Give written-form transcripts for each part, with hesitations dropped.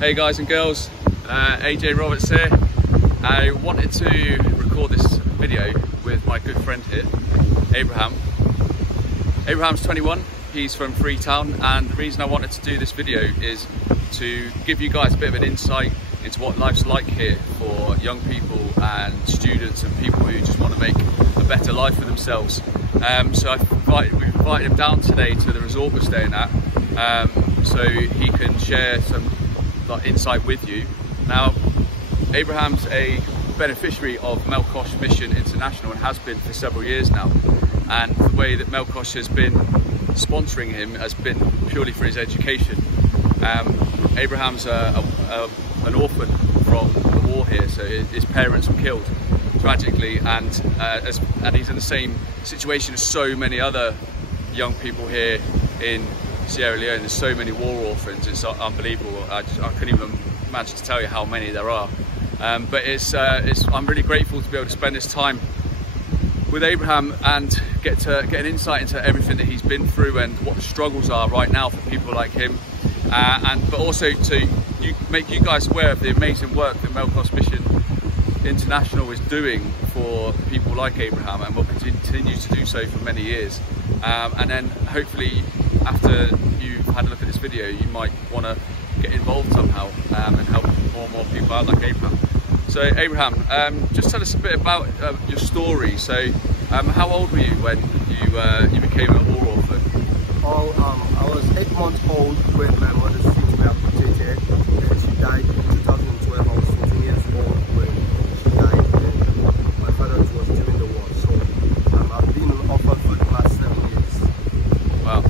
Hey guys and girls, AJ Roberts here. I wanted to record this video with my good friend here, Abraham. Abraham's 21, he's from Freetown, and the reason I wanted to do this video is to give you guys a bit of an insight into what life's like here for young people and students and people who just want to make a better life for themselves. So we've invited him down today to the resort we're staying at, so he can share some insight with you. Now, Abraham's a beneficiary of Melkosh Mission International and has been for several years now, and the way that Melkosh has been sponsoring him has been purely for his education. Abraham's an orphan from the war here, so his parents were killed tragically, and he's in the same situation as so many other young people here in Sierra Leone. There's so many war orphans, it's unbelievable. I couldn't even imagine to tell you how many there are. But I'm really grateful to be able to spend this time with Abraham and get an insight into everything that he's been through and what the struggles are right now for people like him, but also to make you guys aware of the amazing work that Melkosh Mission International is doing for people like Abraham, and will continue to do so for many years. And then hopefully after you've had a look at this video, you might want to get involved somehow and help more and more people out like Abraham. So Abraham, just tell us a bit about your story. So how old were you when you became a war orphan? I was 8 months old when my mother's feet were amputated. She died in 2012. I was 14 years old when she died, and my father was during the war. So I've been an orphan for the last 7 years. Wow.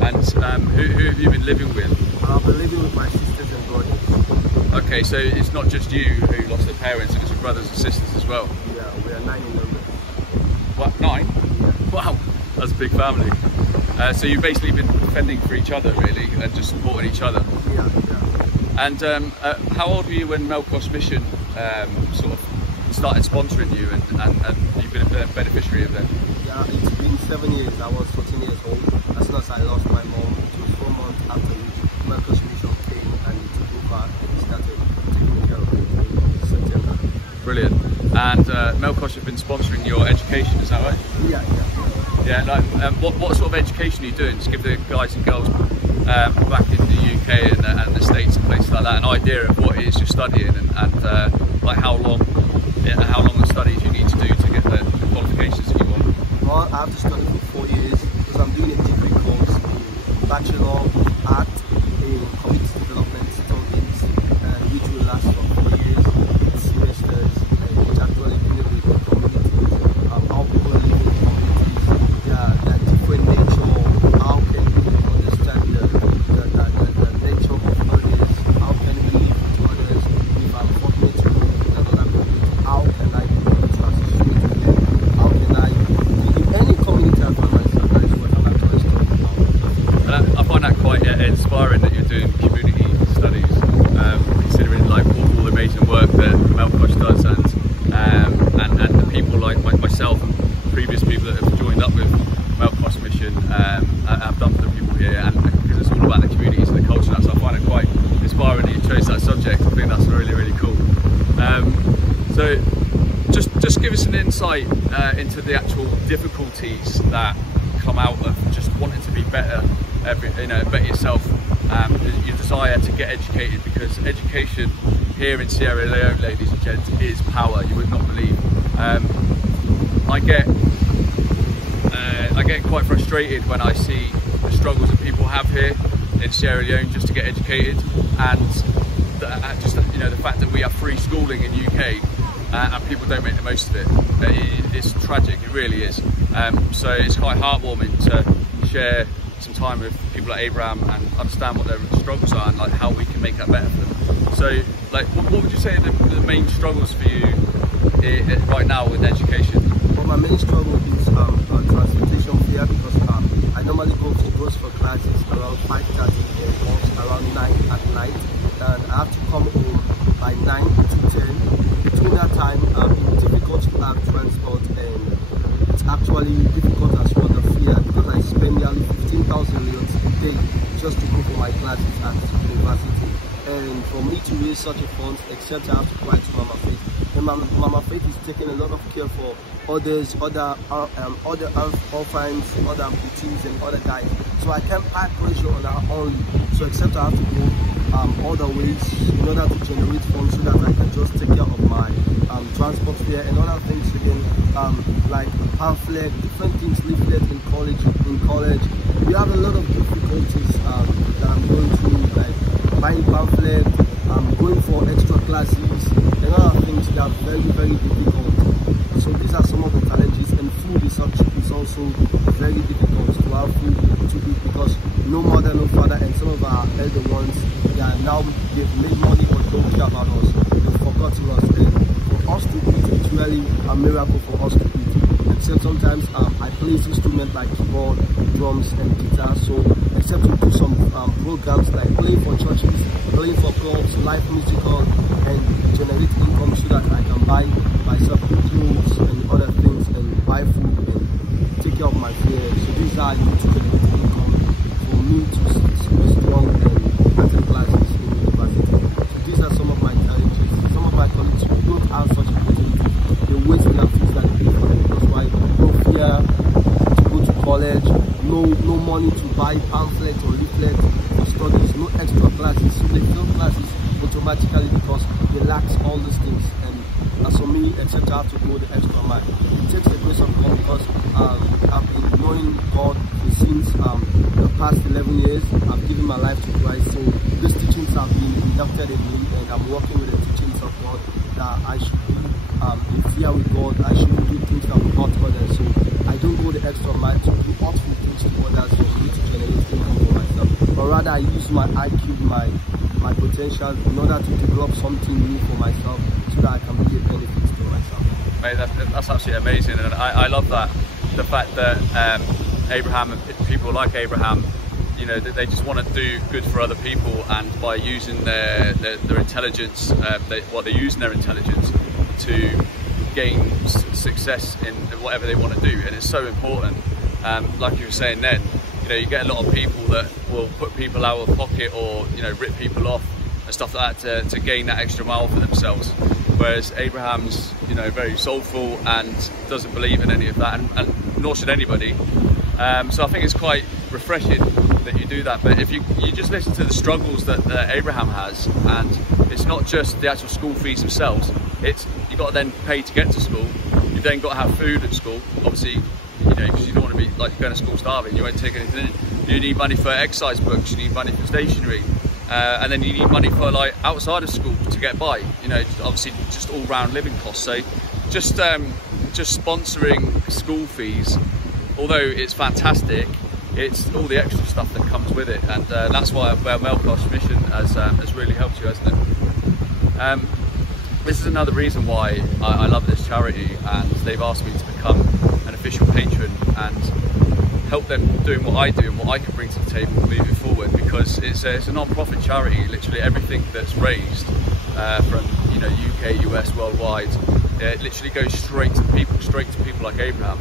And who have you been living with? I've been living with my sisters and brothers. Okay, so it's not just you who lost their parents, it's your brothers and sisters as well? Yeah, we are 9 in number. What, 9? Yeah. Wow, that's a big family. So you've basically been fending for each other really, and just supporting each other? Yeah, yeah. And how old were you when Melkosh Mission sort of started sponsoring you, and you've been a beneficiary of them? Yeah, it's been 7 years. I was 14 years old. As soon as I lost my mom, it was 4 months after which Melkosh Mission came and it took over and started taking care of me in September. Brilliant. And Melkosh have been sponsoring your education, is that right? Yeah, yeah. Yeah, like, what sort of education are you doing? Just give the guys and girls back in the UK and the States and places like that an idea of what it is you're studying, and like how long the studies you need to do to get the qualifications that you want. Well, I have to study for 4 years because I'm doing a degree course in Bachelor of Art in Community Development Studies, which will last for 4 years, 8 semesters, and it's actually dealing with communities, how people live in communities, their different nature, how can we understand the nature of others, how can we live with others, if I'm fortunate to live in another community, how can I transition with them, how can I live in any community I find myself. That is what I'm actually studying about. I find that quite inspiring that you're doing community studies, considering like all the amazing work that Melkosh does, and the people like myself and previous people that have joined up with Melkosh Mission have done for the people here, and because it's all about the communities and the culture. So I find it quite inspiring that you chose that subject. I think that's really, really cool. So just give us an insight into the actual difficulties that come out of just wanting to be better, better yourself, your desire to get educated, because education here in Sierra Leone, ladies and gents, is power. You would not believe. I get quite frustrated when I see the struggles that people have here in Sierra Leone just to get educated, and the fact that we have free schooling in UK and people don't make the most of it. It's tragic, it really is. So it's quite heartwarming to share some time with people like Abraham and understand what their struggles are and like how we can make that better for them. So like, what would you say are the main struggles for you right now with education? Well, my main struggle is transportation fare, because I normally go for classes around 5:30 and once around 9 at night, and I have to come home by 9 to 10. Between that time, it's difficult to have transport, and it's actually difficult as well the fare, because I spend nearly 15,000 leones a day just to go for my classes at university. And and for me to raise such a fund, except I have to cry to Mama Faith. And Mama Faith is taking a lot of care for others, other orphans, other amputees and other guys. So I can't add pressure on her only. So except I have to go other ways in order to generate funds so that I can just take care of my transport fare and other things again, like pamphlet, different things, leaflet in college. We have a lot of difficulties that I'm going through, like buying pamphlet, going for extra classes, and other things that are very, very difficult. So these are some of the challenges, and food is also very difficult to have food to eat because no mother, no father, and some of our elder ones, they've made money but don't care about us. They've forgotten us. And for us to eat, it's really a miracle for us to eat. Except sometimes I play instruments like keyboard, drums, and guitar. So except to do some programs like playing for churches, playing for clubs, live musical, and generate income so that I can buy myself clothes and other things and buy food and take care of my fare. So these are need to generate income for me to be strong and attend classes in university. So these are some of my challenges. Some of my colleagues who don't have such opportunity, they waste their fees that they pay for them because why? No fear to go to college, no money to buy pamphlets or leaflets for studies, no extra classes. So they fail classes automatically because they lack all these things. And as for me, except I have to go the extra mile. It takes the grace of God because I've been knowing God since the past 11 years. I've given my life to Christ. So these teachings have been inducted in me, and I'm working with the teachings of God that I should be in fear with God. I shouldn't do things that will hurt others. So I don't go the extra mile to do hurtful things to others for me to generate income for myself. But rather I use my IQ, my potential in order to develop something new for myself so that I can be a benefit to myself. Mate, that's absolutely amazing, and I love that, the fact that Abraham and people like Abraham, you know, they just want to do good for other people, and by using their intelligence, they're using their intelligence to gain success in whatever they want to do, and it's so important. Like you were saying then, you know, you get a lot of people that will put people out of pocket or, you know, rip people off and stuff like that to gain that extra mile for themselves. Whereas Abraham's, you know, very soulful and doesn't believe in any of that, and nor should anybody. So I think it's quite refreshing that you do that. But if you just listen to the struggles that Abraham has, and it's not just the actual school fees themselves, it's you've got to then pay to get to school. You've then got to have food at school, obviously, you know, because you don't want to be like going to school starving. You won't take anything in. You need money for exercise books, you need money for stationery, and then you need money for like outside of school to get by, you know, obviously just all round living costs. So just sponsoring school fees, although it's fantastic, it's all the extra stuff that comes with it, and that's why Melko's mission has really helped you, hasn't it? This is another reason why I love this charity, and they've asked me to become an official patron and help them doing what I do and what I can bring to the table moving forward, because it's a non-profit charity. Literally everything that's raised from, you know, UK, US, worldwide, it literally goes straight to people like Abraham.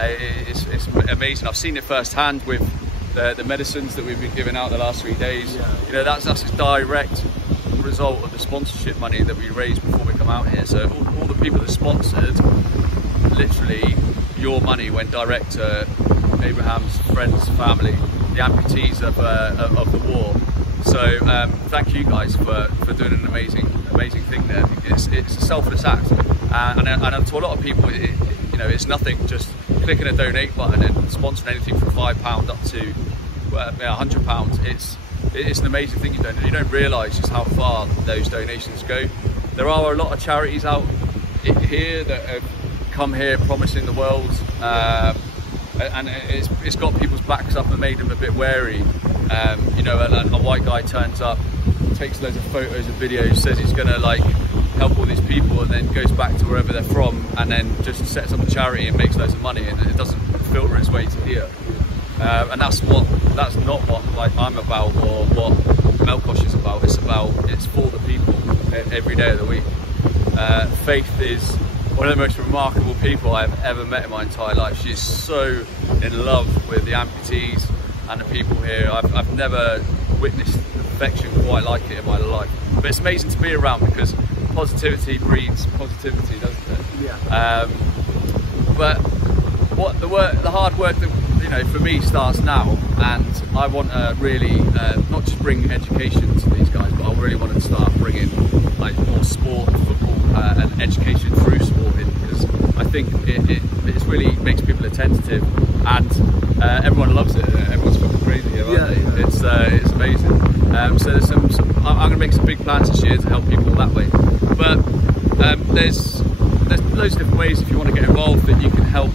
It's amazing. I've seen it firsthand with the medicines that we've been giving out the last 3 days. Yeah. You know, that's a direct result of the sponsorship money that we raised before we come out here. So all the people that sponsored, literally your money went direct to Abraham's friends, family, the amputees of the war. So thank you guys for doing an amazing thing there. It's a selfless act, and to a lot of people, you know, it's nothing. Just clicking a donate button and sponsoring anything from £5 up to £100. It's an amazing thing you've done, and you don't realise just how far those donations go. There are a lot of charities out here that have come here promising the world, and it's got people's backs up and made them a bit wary. You know, a white guy turns up, takes loads of photos and videos, says he's going to like help all these people, and then goes back to wherever they're from, and then just sets up a charity and makes loads of money, and it doesn't filter its way to here. And that's not what like I'm about, or what Melkosh is about. It's for the people every day of the week. Faith is one of the most remarkable people I've ever met in my entire life. She's so in love with the amputees and the people here. I've never witnessed perfection quite like it in my life. But it's amazing to be around because positivity breeds positivity, doesn't it? Yeah. But what the hard work that, you know, for me starts now, and I want to really not just bring education to these guys, but I really want to start bringing like more sport, football, and education through sporting, because I think it really makes people attentive, and everyone loves it. Everyone's fucking crazy here, aren't they? Yeah. It's amazing. So there's I'm going to make some big plans this year to help people that way. But there's loads of different ways if you want to get involved that you can help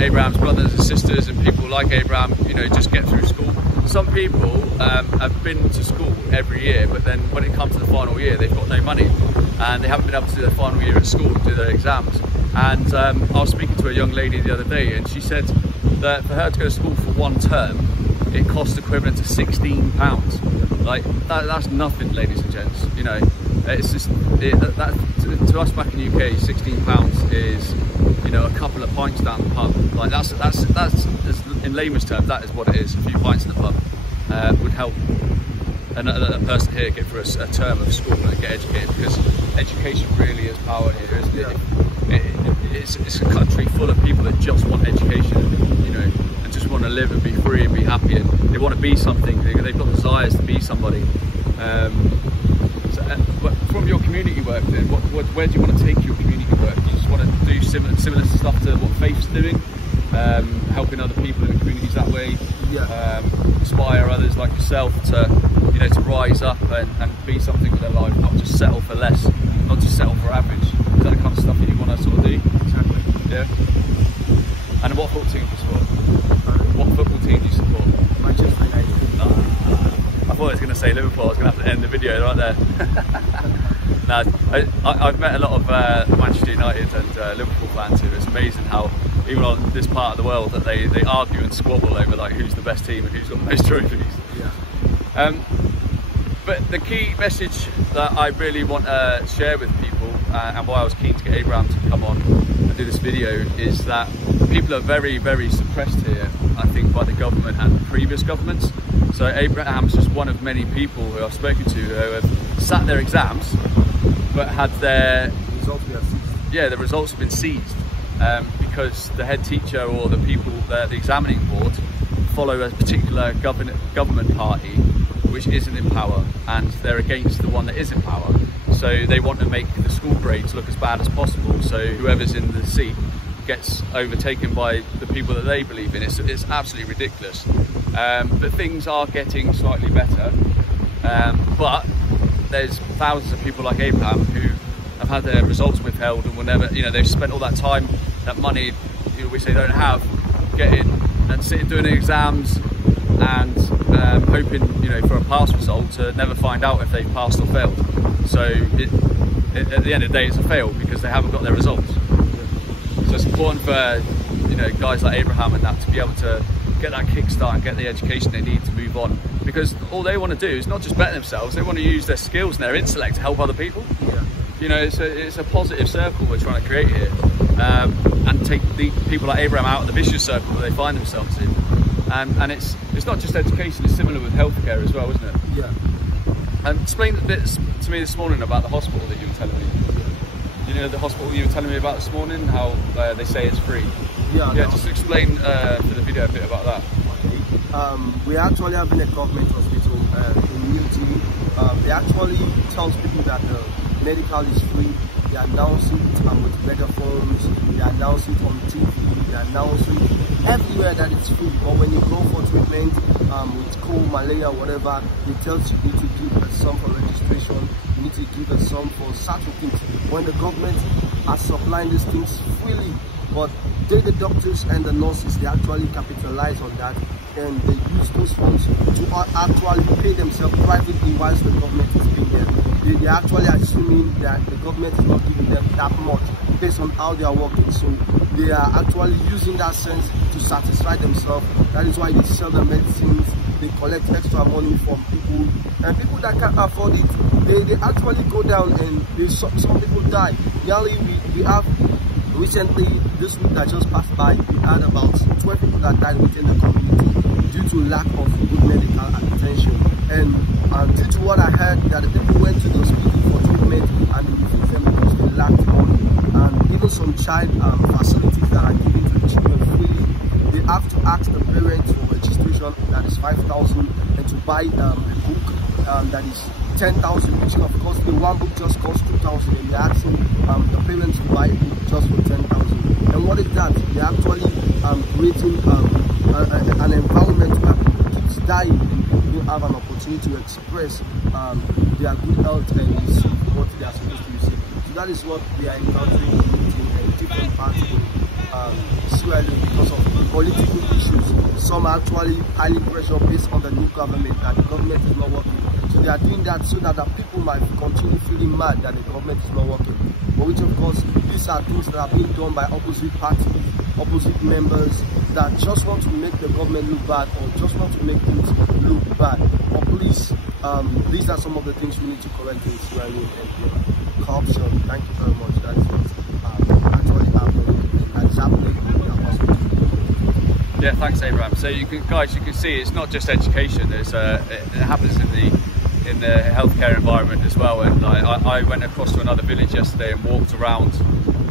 Abraham's brothers and sisters and people like Abraham, you know, just get through school. Some people have been to school every year, but then when it comes to the final year, they've got no money and they haven't been able to do their final year at school to do their exams. And I was speaking to a young lady the other day, and she said that for her to go to school for one term, it costs equivalent to £16. Like that's nothing, ladies and gents. You know, it's just to us back in the UK, £16 is, you know, a couple of pints down the pub. Like that's in layman's terms, that is what it is. A few pints in the pub would help a person here get through a term of school and get educated, because education really is power here, isn't it? It's a country full of people that just want education, you know, and just want to live and be free and be happy, and they want to be something. They've got desires to be somebody. But from your community work, then, where do you want to take your community work? Do you just want to do similar stuff to what Faith's doing, helping other people in the communities that way? Yeah. Inspire others like yourself to, you know, to rise up and be something with their life, not just settle for less, not just settle for average. Is that the kind of stuff that you want to sort of do? Exactly. Yeah. And what football team do you support? What football team do you support? Manchester United. I thought I was going to say Liverpool. I was going to have to end the video right there. No, I've met a lot of Manchester United and Liverpool fans here. It's amazing how even on this part of the world that they argue and squabble over like who's the best team and who's got the most trophies. Yeah. But the key message that I really want to share with people, and why I was keen to get Abraham to come on and do this video, is that people are very, very suppressed here, I think, by the government and the previous governments. So Abraham's just one of many people who I've spoken to who have sat their exams, but had their results have been seized because the head teacher or the people, the examining board, follow a particular government party which isn't in power, and they're against the one that is in power. So they want to make the school grades look as bad as possible, so whoever's in the seat gets overtaken by the people that they believe in. It's absolutely ridiculous. But things are getting slightly better, but there's thousands of people like Abraham who have had their results withheld and will never, you know, they've spent all that time, that money, you know, which they don't have, getting and sitting doing exams and hoping, you know, for a pass result to never find out if they've passed or failed. So at the end of the day, it's a fail because they haven't got their results. So it's important for, you know, guys like Abraham and that to be able to get that kickstart and get the education they need to move on, because all they want to do is not just better themselves, they want to use their skills and their intellect to help other people. Yeah. You know, it's a positive circle we're trying to create here, and take the people like Abraham out of the vicious circle that they find themselves in. And it's not just education, it's similar with healthcare as well, isn't it? Yeah. And explain a bit to me this morning about the hospital that you were telling me. You know, the hospital you were telling me about this morning, how they say it's free. Yeah. Yeah, just explain for the video a bit about that. Okay. We actually have been a government hospital in Newton. They actually tells people that the medical is free. They announce it with megaphones. They announce it on TV. They announce it everywhere that it's free. But when you go for treatment with cold, malaria, whatever, it tells you need to give a sum for registration. You need to give a sum for certain things. When the government are supplying these things freely, but the doctors and the nurses, they actually capitalize on that, and they use those funds to actually pay themselves privately whilst the government is paying them. They're actually assuming that the government is not giving them that much based on how they are working. So they are actually using that sense to satisfy themselves. That is why they sell the medicines, they collect extra money from people, and people that can't afford it, they actually go down, and some people die. We have recently, this week that just passed by, we had about 12 people that died within the community due to lack of good medical attention. And due to what I heard, that the people went to the hospital for treatment and they refused them because they lacked money. And even some child facilities that are given to the children freely, they have to ask the parents for registration, that is 5,000, and to buy a book that is 10,000, which of course the one book just costs 2,000, and they're asking the parents to buy a book just for 10,000. And what is that? They're actually creating an environment where people keeps dying and people don't have an opportunity to express their good health and receive what they are supposed to receive. So that is what we are encountering in different parts of Sierra Leone because of political issues. Some are actually highly pressured based on the new government, that the government is not working. So they are doing that so that the people might continue feeling mad that the government is not working. But which of course, these are things that are being done by opposite parties, opposite members that just want to make the government look bad or just want to make things look bad. But please, these are some of the things we need to correct in Sierra Leone. And corruption, thank you very much. That is what actually happening. That is happening in our hospital. Yeah, thanks Abraham. So you can see it's not just education. It happens in the healthcare environment as well. And I went across to another village yesterday and walked around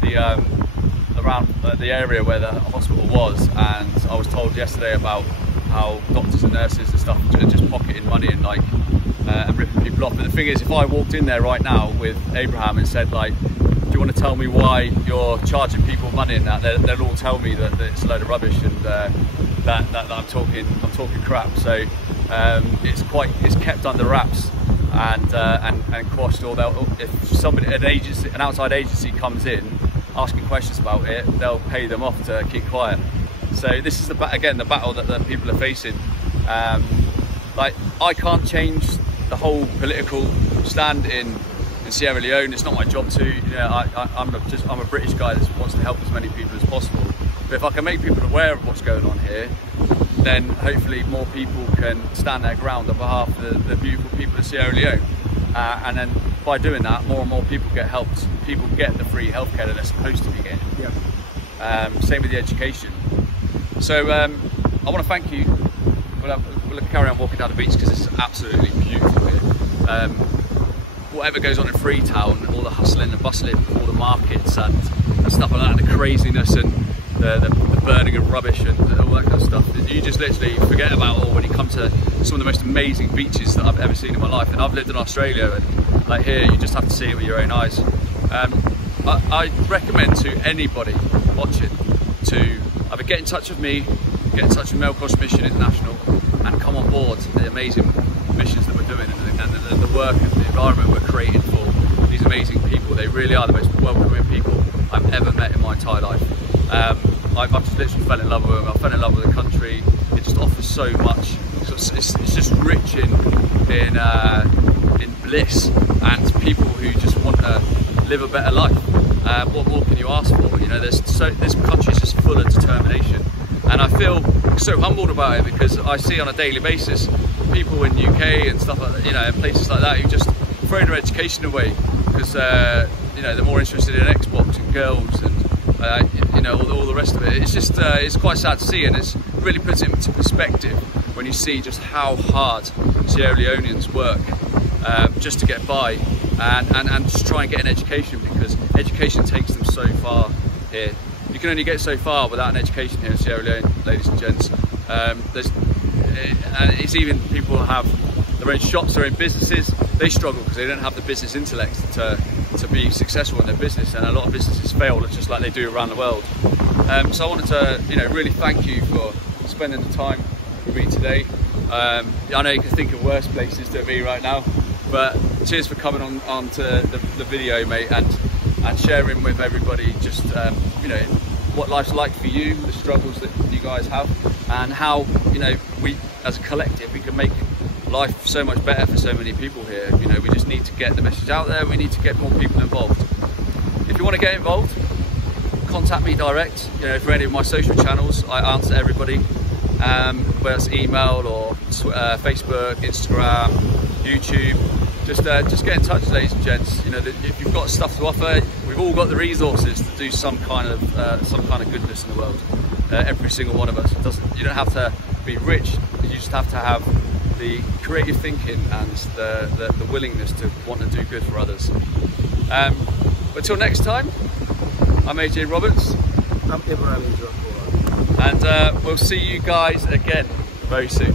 the area where the hospital was, and I was told yesterday about how doctors and nurses and stuff are just pocketing money and and ripping people off. But the thing is, if I walked in there right now with Abraham and said like, do you want to tell me why you're charging people money and that, they'll all tell me that it's a load of rubbish and that I'm talking crap. So it's kept under wraps and quashed. Although if an outside agency comes in asking questions about it, they'll pay them off to keep quiet. So this is the battle that people are facing. Like, I can't change the whole political stand in Sierra Leone. It's not my job to. You know, I'm a British guy that wants to help as many people as possible. But if I can make people aware of what's going on here, then hopefully more people can stand their ground on behalf of the beautiful people of Sierra Leone. And then by doing that, more and more people get helped. People get the free healthcare that they're supposed to be getting. Yeah. Same with the education. So I want to thank you. We'll carry on walking down the beach because it's absolutely beautiful here. Whatever goes on in Freetown, all the hustling and bustling, all the markets and stuff like that, the craziness and the burning of rubbish and all that kind of stuff, you just literally forget about all when you come to some of the most amazing beaches that I've ever seen in my life. And I've lived in Australia, and like here, you just have to see it with your own eyes. I recommend to anybody watching to either get in touch with me, get in touch with Male Cross Mission International, and come on board the amazing missions that we're doing and the work and the environment we're creating for these amazing people. They really are the most welcoming people I've ever met in my entire life. I've just literally fell in love with them. I fell in love with the country. It just offers so much. It's just rich in bliss and people who just want to live a better life. What more can you ask for? You know, this country is just full of determination, and I feel so humbled about it because I see on a daily basis people in the UK and stuff like that, you know, places like that, who just throw their education away because you know, they're more interested in Xbox and girls and you know, all the rest of it. It's just it's quite sad to see, and it really puts it into perspective when you see just how hard Sierra Leoneans work just to get by and just try and get an education, because education takes them so far here. You can only get so far without an education here in Sierra Leone, ladies and gents. And it's even people who have their own shops, their own businesses, they struggle because they don't have the business intellect to be successful in their business, and a lot of businesses fail just like they do around the world. So I wanted to, you know, really thank you for spending the time with me today. I know you can think of worse places to be right now, but cheers for coming on to the video, mate, and sharing with everybody just you know, what life's like for you, the struggles that you guys have, and how, you know, we as a collective we can make life so much better for so many people here. You know, we just need to get the message out there. We need to get more people involved. If you want to get involved, contact me direct. You know, for any of my social channels, I answer everybody, whether it's email or Facebook, Instagram, YouTube. Just get in touch, ladies and gents. You know, if you've got stuff to offer, we've all got the resources to do some kind of goodness in the world. Every single one of us. You don't have to be rich. You just have to have the creative thinking and the willingness to want to do good for others. But till next time, I'm AJ Roberts. I'm Abraham Koroma. And we'll see you guys again very soon.